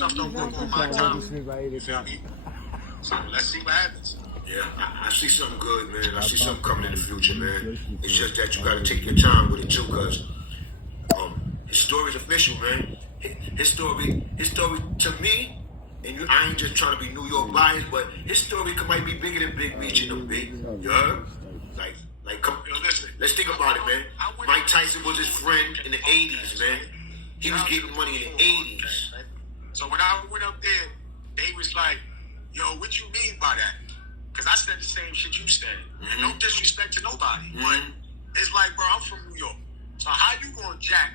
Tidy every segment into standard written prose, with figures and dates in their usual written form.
stuff don't work on my time. You feel me? So let's see what happens. Yeah, I see something good, man. I see something coming in the future, man. It's just that you got to take your time with it too, cause his story's official, man. His story to me, and I ain't just trying to be New York biased, but his story might be bigger than Big Meech and them big. You heard? Like, come, listen. Let's think about it, man. Mike Tyson was his friend in the '80s, man. He was getting money in the '80s. So when I went up there, they was like, "Yo, what you mean by that?" Because I said the same shit you said, and no disrespect to nobody, but it's like, bro, I'm from New York, so how you gonna jack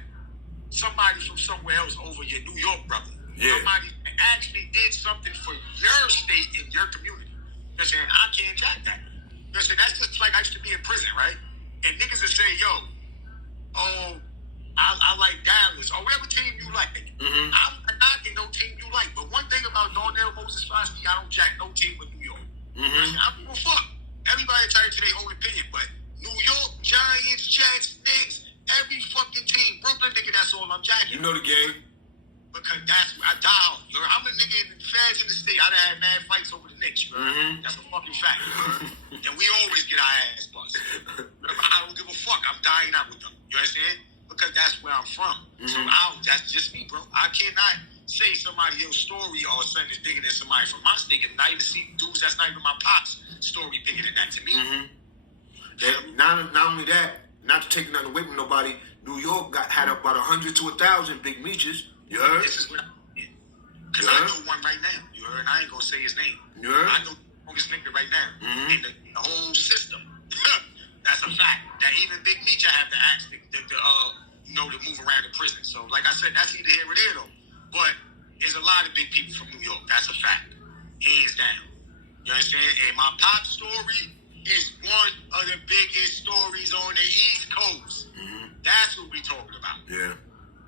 somebody from somewhere else over your New York brother? Yeah. Somebody that actually did something for your state and your community. You know what I'm saying? I can't jack that. You know what I'm saying? That's just like I used to be in prison, right? And niggas would say, yo, I like Dallas, or whatever team you like. I'm not in no team you like. But one thing about Darnell Moses Foskey, I don't jack no team with New York. I don't give a fuck. Everybody entitled to their own opinion, but New York, Giants, Jets, Knicks, every fucking team, Brooklyn, nigga, that's all I'm jacking. You know the game. Because that's I dial. I'm a nigga in the feds in the state. I done had mad fights over the Knicks. That's a fucking fact. And we always get our ass busted. I don't give a fuck. I'm dying out with them. You understand? Because that's where I'm from. So that's just me, bro. I cannot say somebody else's story or something is bigger than somebody from my state and not even see dudes that's not even my pops story bigger than that to me. Not only that, not to take nothing away from nobody, New York had about 100 to 1,000 Big Meeches. You heard? This is what I did. Because I know one right now. You heard? I ain't gonna say his name. You heard? I know this nigga right now. In the whole system. That's a fact. That even Big Meech I have to ask to move around the prison. So like I said, that's either here or there though. But there's a lot of big people from New York. That's a fact. Hands down. You understand? And my pop story is one of the biggest stories on the East Coast. That's what we talking about. Yeah.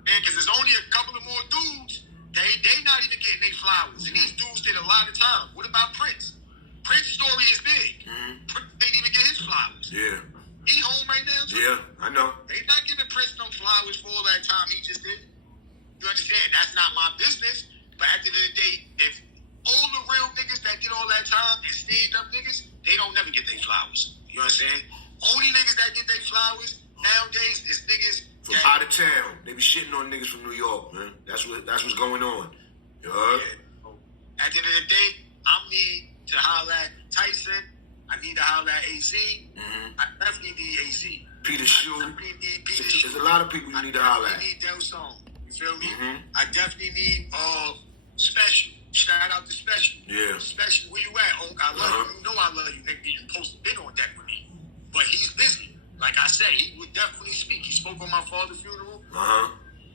Man, because there's only a couple of more dudes. They not even getting their flowers. And these dudes did a lot of time. What about Prince? Prince's story is big. Prince didn't even get his flowers. Yeah. He home right now, too. Yeah, I know. They not giving Prince no flowers for all that time he just did. You understand? That's not my business. But at the end of the day, if all the real niggas that did all that time and stand-up niggas, they don't never get their flowers. You understand? Only niggas that get their flowers nowadays is niggas from out of town. They be shitting on niggas from New York, man. That's what's going on. You heard? Yeah. At the end of the day, I need to holler at Tyson. I need to holler at AZ. I definitely need AZ. Peter Shue. There's a lot of people you need to holler at. I need Del Song. You feel me? I definitely need Special. Shout out to Special. Yeah. Special, where you at, Oak? I love you. You know I love you, nigga. You supposed to be on deck with me. But he's busy. Like I said, he would definitely speak. He spoke on my father's funeral.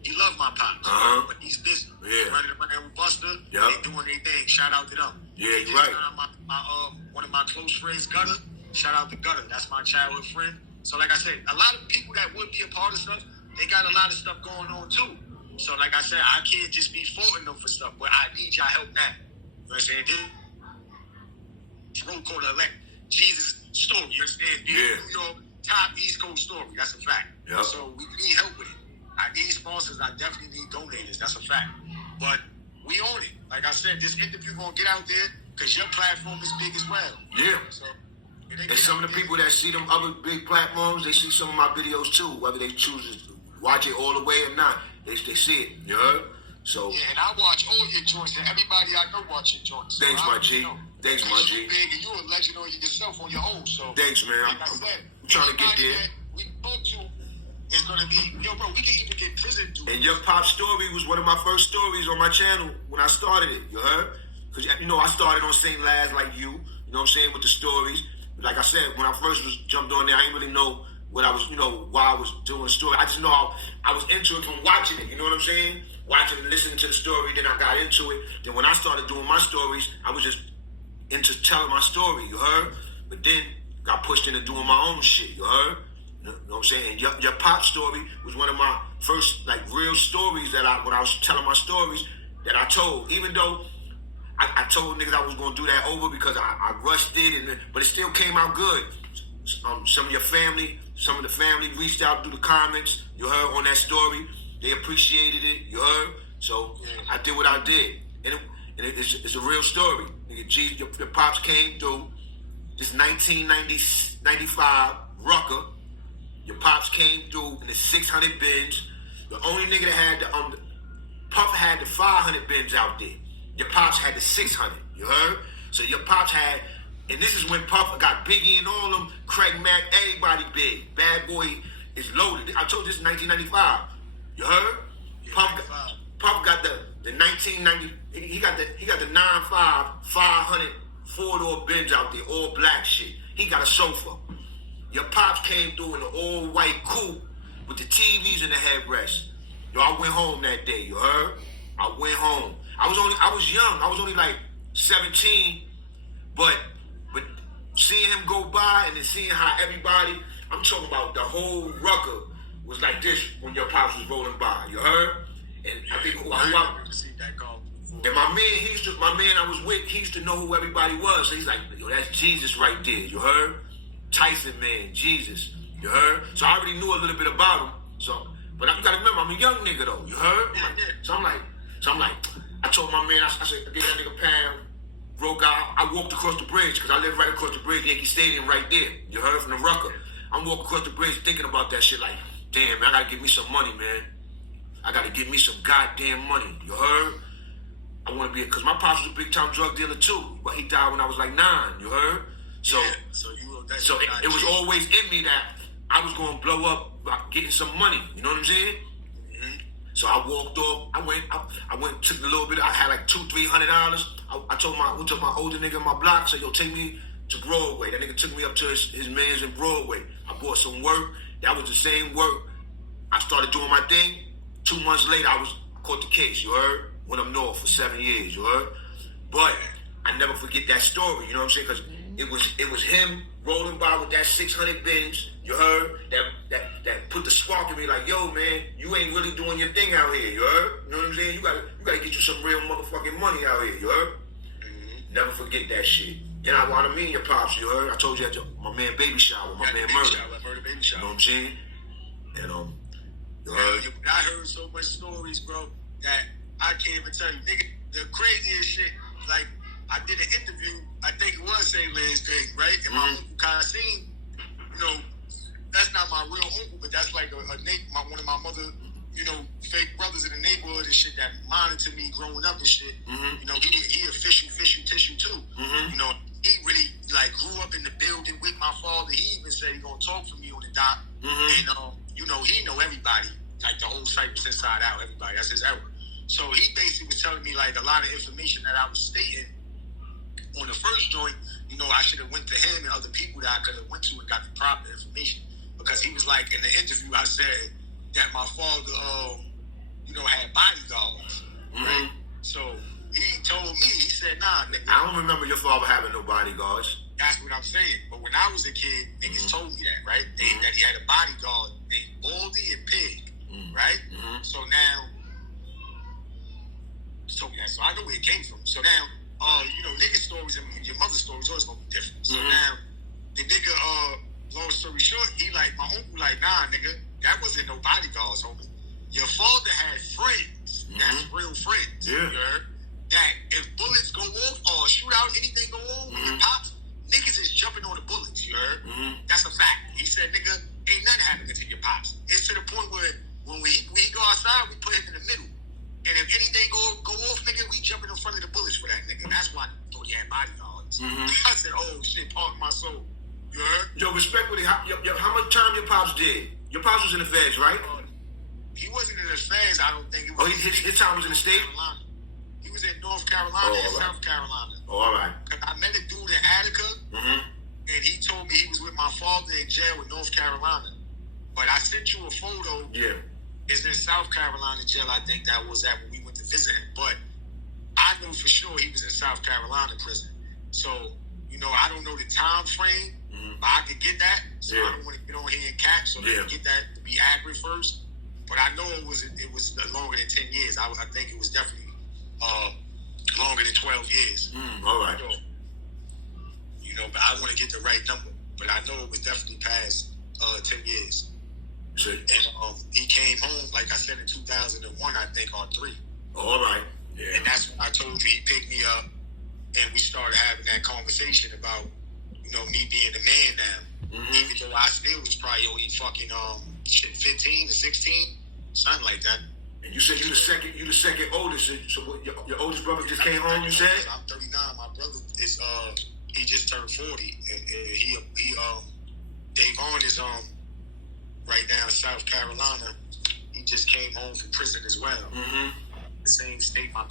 He loved my pops. But he's busy. Yeah. Running with Buster. They doing their thing. Shout out to them. Yeah, you're right. One of my close friends, Gutter. Shout out to Gutter. That's my childhood friend. So like I said, a lot of people that would be a part of stuff, they got a lot of stuff going on too. So like I said, I can't just be faulting them for stuff, but I need y'all help now. You know what I'm saying? This road called elect Jesus story. You understand? New York top East Coast story. That's a fact. So we need help with it. I need sponsors. I definitely need donators. That's a fact. But we own it. Like I said, this interview gonna get out there because your platform is big as well. Yeah. So, and some of the people that see them other big platforms, they see some of my videos too, whether they choose to watch it all the way or not. They see it. You heard? So yeah, and I watch all your joints, and everybody I know watch your joints. Thanks, so my G. Thanks, my G. You big, and you a legend on yourself on your own. So thanks, man. Like I said, I'm trying to get there. We talk to is gonna be, yo, bro. We can even get prison dudes. And your pop story was one of my first stories on my channel when I started it. You heard? Because I started on St. Laz like you. You know what I'm saying, with the stories. Like I said, when I first jumped on there, I didn't really know what I was, why I was doing story. I just know I was into it from watching it. You know what I'm saying? Watching and listening to the story, then I got into it. Then when I started doing my stories, I was just into telling my story. You heard? But then got pushed into doing my own shit. You heard? You know what I'm saying? And your pop story was one of my first real stories that when I was telling my stories that I told. Even though I told niggas I was gonna do that over because I rushed it, but it still came out good. Some of your family, some of the family reached out through the comments. You heard on that story, they appreciated it. You heard, so I did what I did. it's a real story. Nigga, your pops came through. This 1995 Rucker. Your pops came through in the 600 Benz. The only nigga that had Puff had the 500 Benz out there. Your pops had the 600. You heard? So your pops had, and this is when Puff got Biggie and all them, Craig Mack, everybody big. Bad Boy is loaded. I told you this is 1995. You heard? Yeah, Puff got the 1990. He got the 95 500 4-door Benz out there, all black shit. He got a sofa. Your pops came through in an all white coupe with the TVs in the headrest. Yo, I went home that day. You heard? I went home. I was young. I was only like 17, but seeing him go by and then seeing how everybody, I'm talking about the whole Rucker was like this when your pops was rolling by. You heard? And I think and my man I was with, he used to know who everybody was. So he's like, yo, that's Jesus right there. You heard? Tyson, man, Jesus. You heard? So I already knew a little bit about him. So, but you gotta remember, I'm a young nigga though. You heard? So I'm like, I told my man, I said, give that nigga a pound. Broke out. I walked across the bridge because I live right across the bridge, Yankee Stadium, right there. You heard, from the Rucker. I'm walking across the bridge thinking about that shit like, damn, man, I gotta get me some money, man. I gotta get me some goddamn money. You heard? I want to be, because my pops was a big time drug dealer too, but he died when I was like 9. You heard? So, it was always in me that I was gonna blow up by getting some money. You know what I'm saying? Mm-hmm. So I walked off. I went, took a little bit. I had like $200-300. I told my older nigga in my block, said, yo, take me to Broadway. That nigga took me up to his man's in Broadway. I bought some work. That was the same work. I started doing my thing. 2 months later, I caught the case. You heard? Went up north for 7 years. You heard? But I never forget that story. You know what I'm saying? Because it was him rolling by with that 600 Benz. You heard? That put the spark in me. Like, yo, man, you ain't really doing your thing out here. You heard? You know what I'm saying? You gotta get you some real motherfucking money out here. You heard? Mm-hmm. Never forget that shit. Then I wanted me and your pops. You heard? I told you at my man baby shower. My man Murder. Murder baby shower. You know what I'm saying? And you heard? I heard so much stories, bro, that I can't even tell you. Nigga, the craziest shit, like, I did an interview, I think it was St. Lance Day, right? And my uncle kind of seen, you know, that's not my real uncle, but that's like one of my mother, you know, fake brothers in the neighborhood and shit that monitored me growing up and shit. Mm-hmm. You know, he a fishy tissue too. Mm-hmm. You know, he really like grew up in the building with my father. He even said he gonna talk for me on the dock. Mm-hmm. And you know, he know everybody, like the whole site was inside out, everybody. That's his era. So he basically was telling me like a lot of information that I was stating on the first joint. You know, I should have went to him and other people that I could have went to and got the proper information, because he was like, in the interview I said that my father, you know, had bodyguards, right? So he told me, he said, nah, nigga. I don't remember your father having no bodyguards. That's what I'm saying. But when I was a kid, niggas told me that, right? That he had a bodyguard named Baldy and Pig, right? So now, so I know where it came from. So now, you know, nigga stories and your mother's stories always gonna be different. So now, the nigga, long story short, he like, my uncle like, nah, nigga, that wasn't no bodyguards, homie. Your father had friends, that's real friends, you heard? That if bullets go off or shoot out, anything go on, when it pops, niggas is jumping on the bullets, you heard? That's a fact. He said, nigga, ain't nothing happening to your pops. It's to the point where when we go outside, we put him in the middle. And if anything go off, nigga, we jumping in front of the bullets for that nigga. That's why I thought he had bodyguards. I said, oh shit, pardon my soul. You heard? Yo, respectfully, how much time your pops did? Your pops was in the feds, right? He wasn't in the feds, I don't think. It Oh, was his time was in the state? He was in North Carolina and South Carolina. Oh, all right. I met a dude in Attica, and he told me he was with my father in jail in North Carolina. But I sent you a photo. Yeah. It's in South Carolina jail, I think that was at when we went to visit him. But I know for sure he was in South Carolina prison. So, you know, I don't know the time frame, but I could get that. So I don't want to get on here and catch. So let me get that to be accurate first. But I know it was longer than 10 years. I think it was definitely longer than 12 years. All right. So, you know, but I want to get the right number. But I know it was definitely past 10 years. Shit. And he came home, like I said, in 2001, I think, on 3. All right. Yeah. And that's when I told you he picked me up, and we started having that conversation about, me being a man now. Even though I still was probably only fucking 15 to 16, something like that. And you said you the second oldest. So what, your oldest brother just came home, you said? I'm 39. My brother is he just turned 40. He Dave on is right now in South Carolina. He just came home from prison as well. The same state my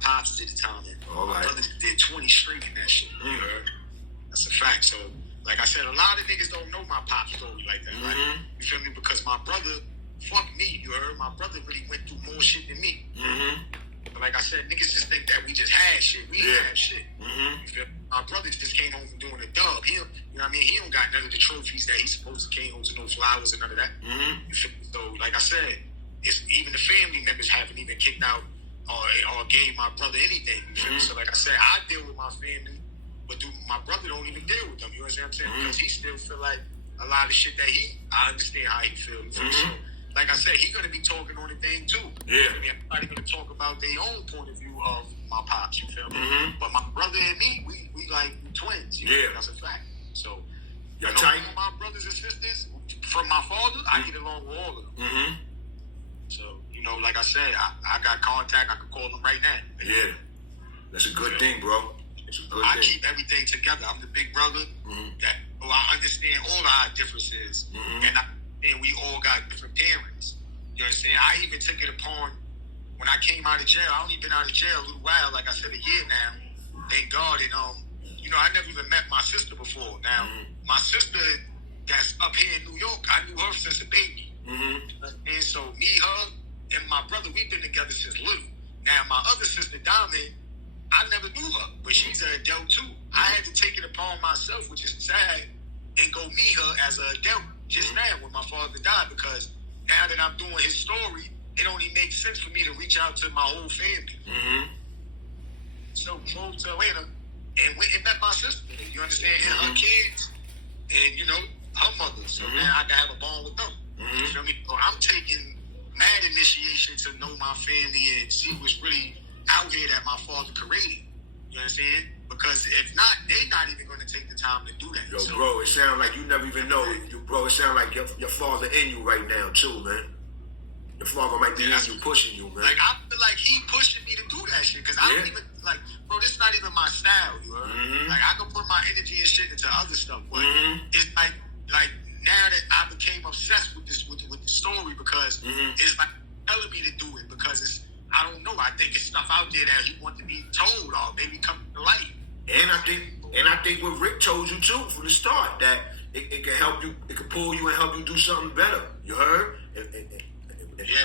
pops did the time in. My brother did 20 straight in that shit. You heard? That's a fact. So, like I said, a lot of niggas don't know my pop story like that, right? You feel me? Because my brother, fuck me, you heard? My brother really went through more shit than me. But like I said, niggas just think that we just had shit. We didn't have shit. You feel me? My brother just came home from doing a dub. He, he don't got none of the trophies that he's supposed to came home to, no flowers and none of that. You feel me? So, like I said, it's even the family members haven't even kicked out or gave my brother anything. You feel me? So, like I said, I deal with my family, but my brother don't even deal with them. You understand what I'm saying? Because he still feel like a lot of shit that I understand how he feels. So, like I said, he gonna be talking on the thing too. Yeah. Everybody gonna talk about their own point of view of my pops. You feel me? But my brother and me, we like twins. You know? That's a fact. So, tight. My brothers and sisters from my father, I get along with all of them. So, like I said, I got contact. I can call them right now. Yeah. That's a good thing, bro. It's a good thing. I keep everything together. I'm the big brother that I understand all our differences. And we all got different parents. You understand? I even took it upon when I came out of jail. I only been out of jail a little while, like I said, a year now. Thank God. And I never even met my sister before. Now, my sister that's up here in New York, I knew her since a baby. And so me, her, and my brother, we've been together since little. Now, my other sister, Diamond, I never knew her, but she's an adult too. I had to take it upon myself, which is sad, and go meet her as an adult just now when my father died, because now that I'm doing his story, it only makes sense for me to reach out to my whole family. So moved to Atlanta and went and met my sister. You understand? And her kids, and her mother. So now I can have a bond with them. You feel me? So I'm taking mad initiation to know my family and see what's really out here that my father created. You understand? Because if not, they're not even going to take the time to do that. Yo, so, bro, it sounds like you never even know. Bro, it sounds like your father in you right now, too, man. Your father might be in you, pushing you, man. Like, I feel like he pushing me to do that shit. Because I don't even, bro, this is not even my style, you heard? Like, I can put my energy and shit into other stuff. But it's like now that I became obsessed with this, with the story, because it's like telling me to do it, because it's, I don't know, I think it's stuff out there that he wants to be told or maybe come to light. And I think what Rick told you too from the start, that it can help you, it can pull you and help you do something better. You heard?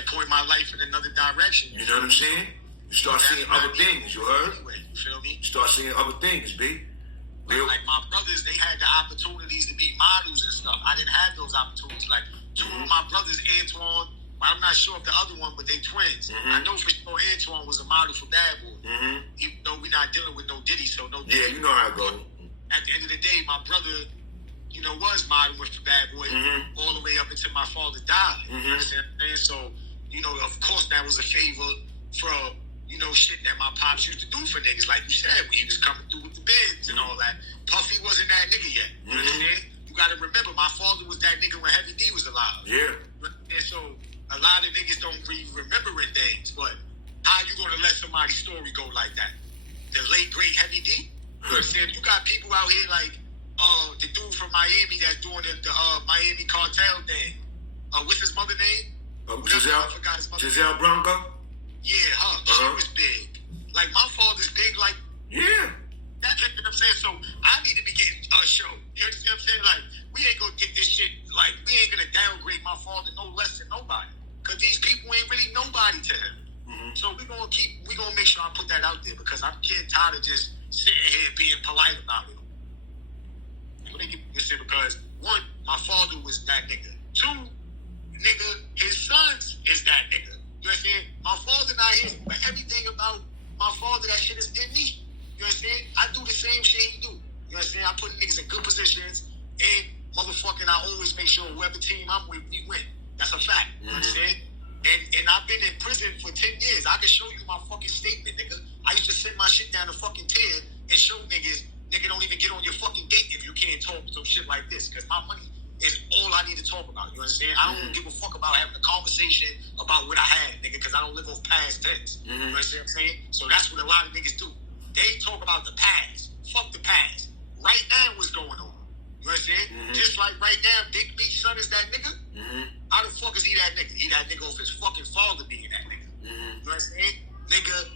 Point my life in another direction. You know what I'm saying? You start seeing other things. You heard? Anyway, you feel me? You start seeing other things, B. Like my brothers, they had the opportunities to be models and stuff. I didn't have those opportunities. Like two of my brothers, Antoine, I'm not sure of the other one, but they twins. I know for sure Antoine was a model for Bad Boy. Even though we're not dealing with no Diddy, so no Diddy. Yeah, you know how it goes. At the end of the day, my brother, was modeling for Bad Boy all the way up until my father died. You understand what I'm saying? So, of course that was a favor for, shit that my pops used to do for niggas. Like you said, when he was coming through with the bids and all that. Puffy wasn't that nigga yet. You understand? You gotta remember, my father was that nigga when Heavy D was alive. Yeah. And so, a lot of niggas don't be remembering things, but how you gonna let somebody's story go like that? The late great Heavy D? You understand? You got people out here like the dude from Miami that's doing the Miami cartel thing. What's his mother name? Giselle Blanco? Yeah, her. She was big. Like, my father's big, like... Yeah. That's what I'm saying. So, I need to be getting a show. You understand what I'm saying? Like, we ain't gonna get this shit, like, we ain't gonna downgrade my father no less than nobody. Because these people ain't really nobody to him. So, we gonna make sure I put that out there, because I'm getting tired of just sitting here being polite about it. Because, one, my father was that nigga. Two, nigga, his sons is that nigga. You understand? My father not here, but everything about my father, that shit is in me. You understand? I do the same shit he do. You understand? I put niggas in good positions, and motherfucking, I always make sure whoever team I'm with, we win. That's a fact. You understand? And I've been in prison for 10 years. I can show you my fucking statement, nigga. I used to send my shit down the fucking tier and show niggas, nigga, don't even get on your fucking gate if you can't talk some shit like this. Because my money is all I need to talk about. You understand? I don't give a fuck about having a conversation about what I had, nigga, because I don't live off past tense. You understand what I'm saying? So that's what a lot of niggas do. They talk about the past. Fuck the past. Right now, what's going on? You understand? Just like right now, Big B son is that nigga. How the fuck is he that nigga? He that nigga off his fucking father being that nigga. You understand? Nigga,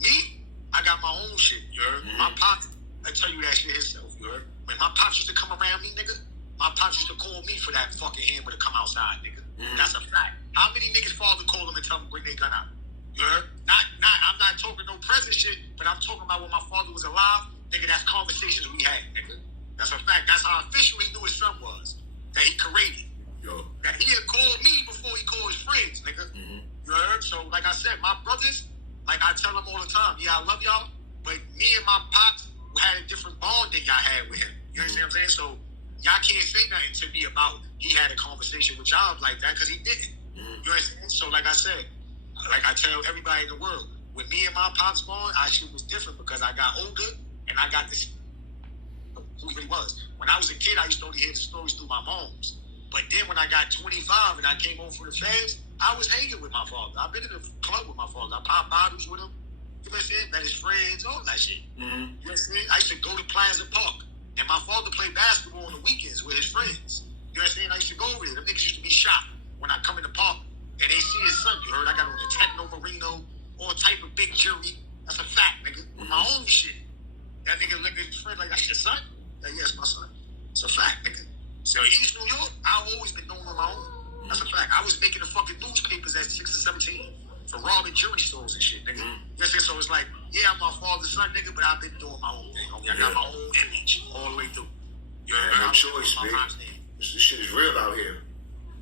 me, I got my own shit, you heard? My pops, I tell you that shit himself, you heard? When my pops used to come around me, nigga, my pops used to call me for that fucking hammer to come outside, nigga. That's a fact. How many niggas father call them and tell them bring their gun out? You heard? I'm not talking no present shit, but I'm talking about when my father was alive, nigga, that's conversations we had, nigga. That's a fact. That's how official he knew his son was. That he created. Yo. That he had called me before he called his friends, nigga. You heard? So, like I said, my brothers, like I tell them all the time, yeah, I love y'all, but me and my pops had a different bond than y'all had with him. You understand what I'm saying? So, y'all can't say nothing to me about he had a conversation with y'all like that because he didn't. You understand? So, like I said, like I tell everybody in the world, with me and my pops bond, our shit was different because I got older and I got this. Who he really was. When I was a kid, I used to only hear the stories through my moms. But then when I got 25 and I came home for the feds, I was hanging with my father. I've been in the club with my father. I popped bottles with him. You know what I'm saying? Met his friends, all that shit. You know what I'm saying? I used to go to Plaza Park. And my father played basketball on the weekends with his friends. You know what I'm saying? I used to go over there. Them niggas used to be shocked when I come in the park and they see his son. You heard? I got on the Techno Marino, all type of big jewelry. That's a fact, nigga. With my own shit. That nigga looked at his friend like, that's your son? Like, yes, my son. It's a fact, nigga. So East New York, I've always been known on my own. That's a fact. I was making the fucking newspapers at 6 or 17 for robbing jewelry stores and shit, nigga. You know what I'm saying? So it's like, yeah, I'm my father's son, nigga, but I've been doing my own thing, homie. I got my own image all the way through. You know, no choice, man. This shit is real out here.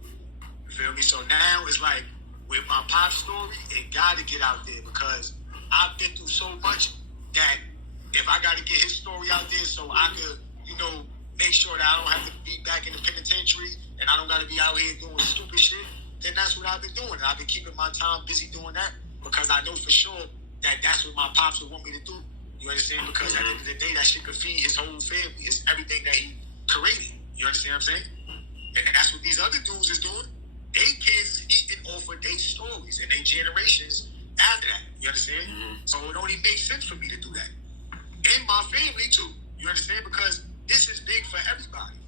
You feel me? So now it's like, with my pop story, it got to get out there because I've been through so much that if I got to get his story out there so I could, you know, make sure that I don't have to be back in the penitentiary and I don't got to be out here doing stupid shit, then that's what I've been doing. And I've been keeping my time busy doing that because I know for sure that that's what my pops would want me to do. You understand? Because at the end of the day, that shit could feed his whole family. It's everything that he created. You understand what I'm saying? And that's what these other dudes is doing. They kids is eating off of their stories and their generations after that. You understand? So it only makes sense for me to do that. And my family too. You understand? Because this is big for everybody.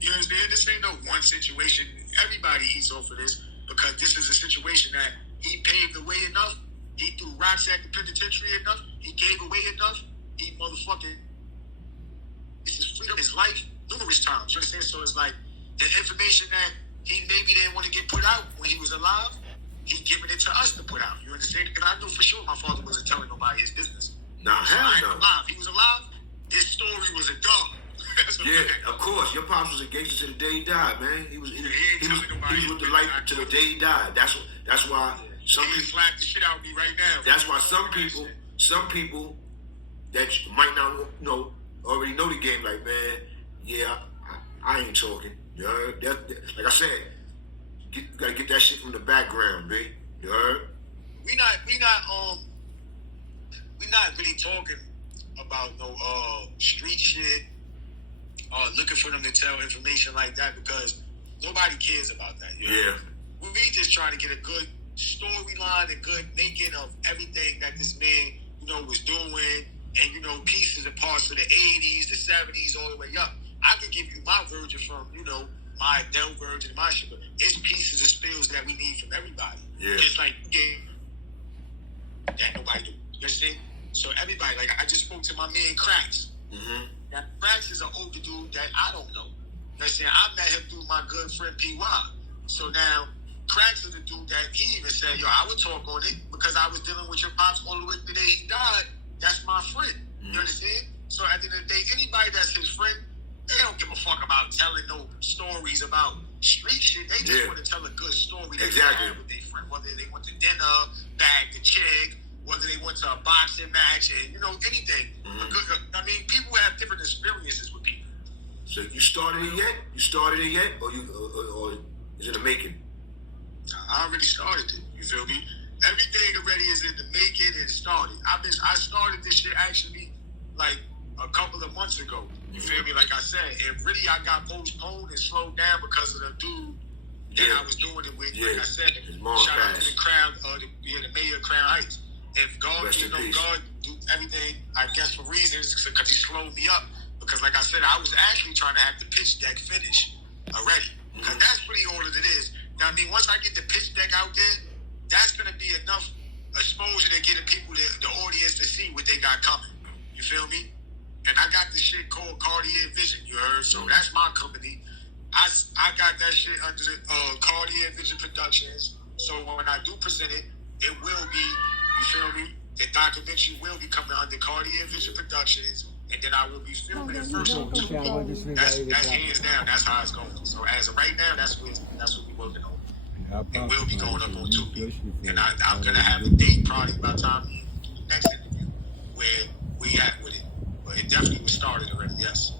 You understand? This ain't no one situation. Everybody eats off of this because this is a situation that he paved the way enough. He threw rocks at the penitentiary enough. He gave away enough. He motherfucking, this is freedom, his life, numerous times. You understand? So it's like the information that he maybe didn't want to get put out when he was alive, he giving it to us to put out. You understand? Because I knew for sure my father wasn't telling nobody his business. Nah, hell no. Alive. He was alive. His story was a dog. Yeah, of course. Your pops was a gangster to the day he died, man. He was with the light to the day he died. That's why some people slap the shit out of me right now. That's why some people that might not already know the game. Like, man, yeah, I ain't talking. You heard? Like I said, you gotta get that shit from the background, man. You heard? We not really talking about no street shit, looking for them to tell information like that because nobody cares about that. You know? Yeah. We just trying to get a good storyline, a good making of everything that this man, you know, was doing, and you know, pieces and parts of the 80s, the 70s, all the way up. I can give you my version from, you know, my Adele version, my shit, but it's pieces and spills that we need from everybody. Yeah. Just like that nobody do. You understand? So everybody, like I just spoke to my man Cracks. Now Cracks is an older dude that I don't know. You understand? I met him through my good friend PY. So now Cracks is the dude that he even said, yo, I would talk on it because I was dealing with your pops all the way to the day he died. That's my friend. You understand? So at the end of the day, anybody that's his friend, they don't give a fuck about telling no stories about street shit. They just want to tell a good story that they have with their friend, whether they went to dinner, bagged the chick, whether they went to a boxing match, and you know, anything. I mean, people have different experiences with people. So you started it yet? Or is it a making? I already started it. You feel me? Everything already is in the making and started. I started this shit actually like a couple of months ago. You feel me? Like I said, and really I got postponed and slowed down because of the dude that I was doing it with. Like I said, shout out to the crowd, the mayor of Crown Heights. If God, God do everything, I guess for reasons, because he slowed me up. Because like I said, I was actually trying to have the pitch deck finished already. Because that's really all that it is. Now, I mean, once I get the pitch deck out there, that's going to be enough exposure to get the people, the audience to see what they got coming. You feel me? And I got this shit called Cartier Vision, you heard? So that's my company. I got that shit under the Cartier Vision Productions. So when I do present it, it will be, you feel me? The documentary will be coming under Cartier Vision Productions. And then I will be filming it first on YouTube. That's hands down. That's how it's going. So as of right now, that's what we're working on. It will be going up on YouTube. And I'm gonna have a date probably by the time we do the next interview where we at with it. But it definitely was started already. Yes.